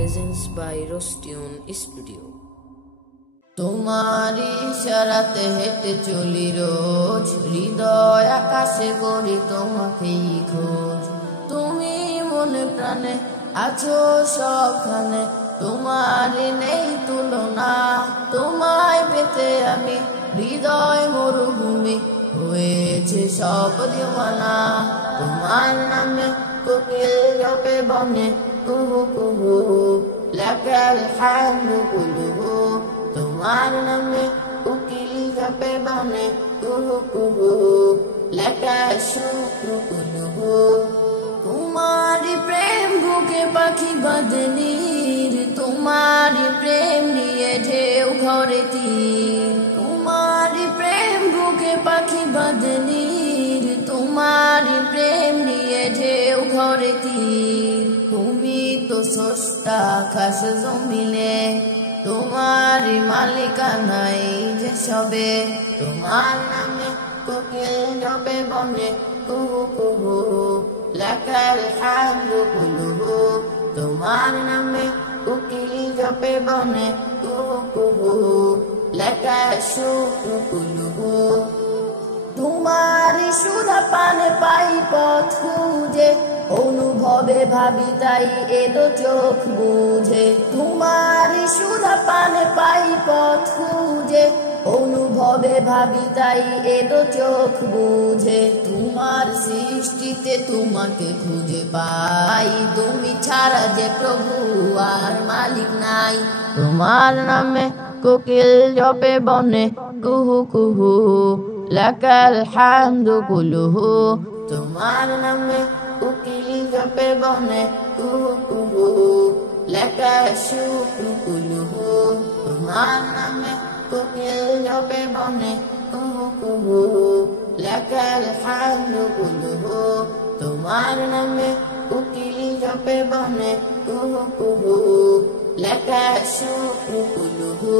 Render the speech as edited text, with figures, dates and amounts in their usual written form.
presents by Rostune Studio. তোমার ইশারাতে হেঁটে চলি রোজ, হৃদয় আকাশে করি তোমাকেই খোঁজ। তুমি মনে প্রাণে আছো সবখানে, তোমার নেই তুলনা। তোমায় পেতে আমি হৃদয় মরুভূমি হয়েছে সব দিওয়ানা। তোমার নামে কোকিল জপে বনে কুহু কুহু, লাকাল হামদু কুলুহু। তোমার নামে কোকিল জপে বনে কুহু কুহু, লাকাল শুকরু কুলুহু। তোমারি প্রেম বুকে পাখি বাঁধে নীর, তোমারি প্রেম নিয়ে ঢেউ ঘরে তীর। তোমারি প্রেম বুকে পাখি বাঁধে নীর, তোমারি প্রেম নিয়ে ঢেউ ঘরে তীর। তুমি তো স্রষ্টা আকাশ জমিনে, তোমারি মালিকানাই যে সবে। তোমার নামে কোকিল জপে বনে কুহু কুহু, লাকাল হামদু কুলুহু। তোমার নামে কোকিল জপে বনে কুহু কুহু, লাকাল শুকরু কুলুহু। তোমারি সুধা পানে পাই পথ খুঁজে, অনুভবে ভাবি তাই এলো চোখ বুঝে। তোমারি সুধা পানে পাই পথ খুঁজে, অনুভবে ভাবি তাই এলো চোখ বুঝে। তোমার সৃষ্টিতে তোমাকে খুঁজে পাই, তুমি ছাড়া যে প্রভু আর মালিক নাই। তোমার নামে কোকিল জপে বনে কুহু কুহু, লাকাল হামদু কুলুহু। তোমার নামে কোকিল জপে বনে কুহু কুহু, লাকাল শুকরু কুলুহু। তোমার নামে কোকিল জপে বনে কুহু কুহু, লাকাল হামদু কুলুহু। তোমার নামে কোকিল জপে বনে কুহু কুহু, লাকাল শুকরু কুলুহু।